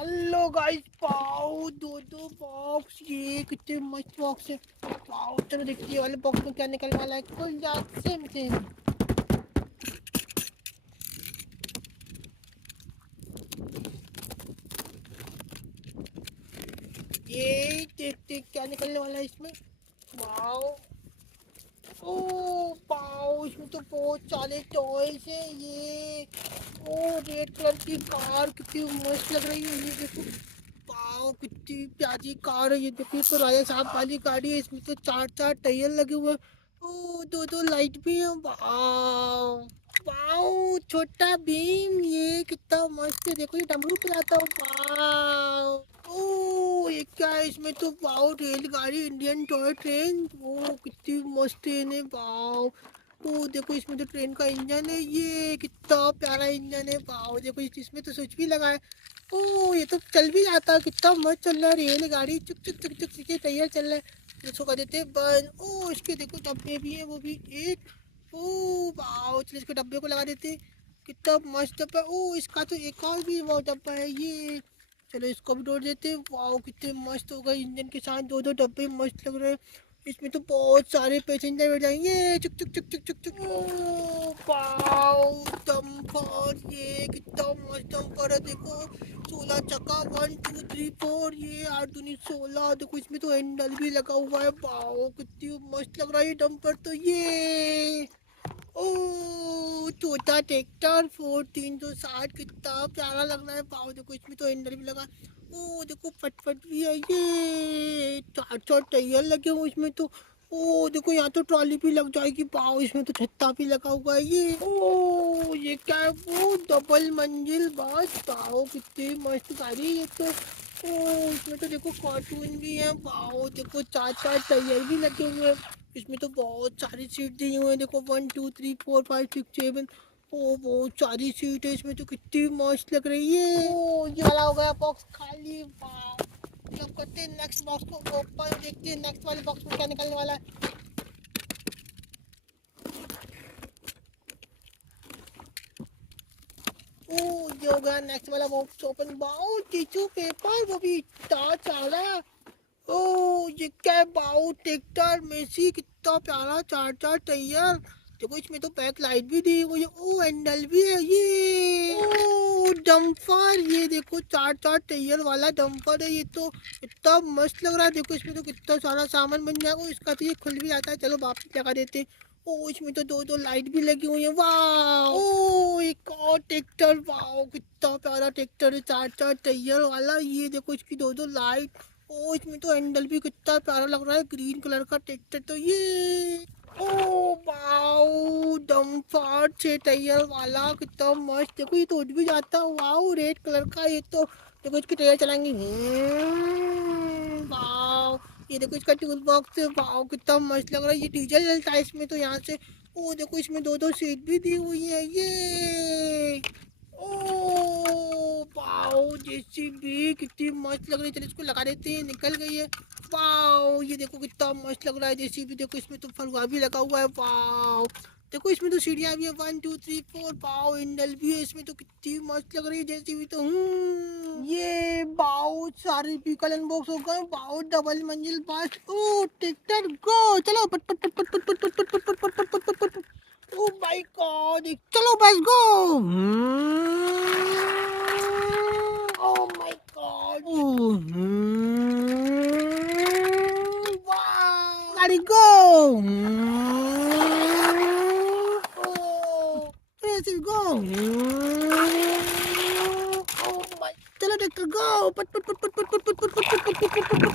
Hello guys, पाओ दो box. ये कितने मस्त बॉक्स है। पाओ चलो देखते हैं वाले बॉक्स में क्या निकलने वाला है। खुल जाते हैं। ये देखते क्या निकलने वाला है इसमें। वाओ, ओ पाओ, इसमें तो बहुत सारे टॉयज है। ये ओ रेड कलर की कार कितनी मस्त लग रही है। ये देखो, वाओ कितनी प्यारी कार है। ये देखिए तो राजा साहब वाली गाड़ी है। इसमें तो चार चार टायर लगे हुए हैं। ओ दो दो लाइट भी है। वाओ वाओ, छोटा भीम ये कितना मस्त है। देखो ये डमरू चलाता हूँ। वाओ, ओ ये क्या है इसमें तो। वाओ रेलगाड़ी, इंडियन टॉय ट्रेन। वो कितनी मस्त ट्रेन है। वाओ, ओ देखो इसमें तो ट्रेन का इंजन है। ये कितना प्यारा इंजन है। वाओ देखो इसमें तो स्विच भी लगा है। ओ ये तो चल भी जाता है। कितना मस्त चल रहा है रेलगाड़ी। चुक चुक चुक चुक चुक तैयार चल रहा है। इसको कर देते हैं बंद। ओ इसके देखो डब्बे भी है, वो भी एक। ओ वाओ, चलो इसके डब्बे को लगा देते हैं। कितना मस्त डब्बा। ओ इसका तो एक और भी वो डब्बा है। ये चलो इसको भी जोड़ देते हैं। वाओ कितने मस्त हो गए। इंजन के साथ दो दो डब्बे मस्त लग रहे हैं। इसमें तो बहुत सारे पैसेंजर बैठ जाएंगे। चुक चुक चुक चुक चुक चुक। ओ वाओ डंपर, ये कितना मस्त डंपर है। देखो 16 चक्का, 1 2 3 4। ये 8 दूनी 16। देखो इसमें तो हैंडल भी लगा हुआ है। वाओ कितनी मस्त लग रहा है ये डंपर तो। ये ओ छोटा ट्रैक्टर 4360, कितना प्यारा लग रहा है। पाओ देखो इसमें तो हैंडल भी लगा। ओ देखो फटफट भी है। ये चार चार टायर लगे हुए इसमें तो। ओ देखो यहाँ तो ट्रॉली भी लग जाएगी। पाओ इसमें तो छत्ता भी लगा हुआ है। ये क्या है। वो डबल मंजिल बस। पाओ कितनी मस्त गाड़ी है ये तो। ओ इसमें तो देखो कार्टून भी है। पाओ देखो चार चार टायर भी लगे हुए हैं। इसमें तो बहुत सारी सीट दी हुई है। देखो 1 2 3 4 5 6 7। ओ बहुत सारी सीट है इसमें तो। कितनी मस्त लग रही है। ओ ये वाला हो गया बॉक्स खाली। वाह, अब करते हैं नेक्स्ट बॉक्स को ओपन। देखते हैं नेक्स्ट वाले बॉक्स में क्या निकलने वाला है। ओ ये हो गया नेक्स्ट वाला box open. Wow tissue paper, वो भी इतना सारा। ओ ये क्या है। बाउ ट्रैक्टर मेसी, कितना प्यारा चार चार टायर। देखो इसमें तो बैक लाइट भी दी हुई है। ओ हैंडल भी है। ये ओ डंपर, ये देखो चार चार टायर वाला डंपर है। ये तो इतना मस्त लग रहा है। देखो इसमें तो कितना सारा सामान बन जाएगा। इसका तो ये खुल भी आता है। चलो वापस लगा देते हैं। ओ इसमें तो दो दो लाइट भी लगी हुई है। वाह, ओ एक और ट्रैक्टर। वाह कितना प्यारा ट्रैक्टर है, चार चार टायर वाला। ये देखो इसकी दो दो लाइट। ओ इसमें तो हैंडल भी कितना प्यारा लग रहा है। ग्रीन कलर का ट्रैक्टर तो ये। ओ वाओ डम्पर 6 टायर वाला, कितना मस्त। देखो ये तो उठ भी जाता है। वाओ रेड कलर का ये तो। देखो इसकी टायर चलाएंगे। वाओ ये देखो इसका टूल बॉक्स। वाओ कितना मस्त लग रहा है। ये डीजल जलता है इसमें तो यहाँ से। ओ देखो इसमें दो दो सीट भी दी हुई है। ये ओ वाओ जेसीबी कितनी मस्त लग रही है। चलो इसको लगा देते हैं। निकल गई है। वाओ ये देखो कितना मस्त लग रहा है जेसीबी। देखो इसमें तो फरुआ भी लगा हुआ है। वाओ देखो इसमें तो सीढ़ियाँ भी है। 1 2 3 4। वाओ इंडल भी है इसमें तो। कितनी मस्त लग रही है जेसीबी तो। ये बहुत सारे व्हीकल अनबॉक्स हो गए। बहुत डबल मंजिल बस। ओ ट्रैक्टर गो, चलो पट पट पट पट पट पट पट पट पट पट पट पट पट। ओ माय गॉड, चलो बस गो। ओ माय गॉड, वाह गाड़ी गो। ओ ऐसे गो। चलो ट्रैक्टर गो, पट पट पट पट पट पट पट पट पट पट पट पट पट।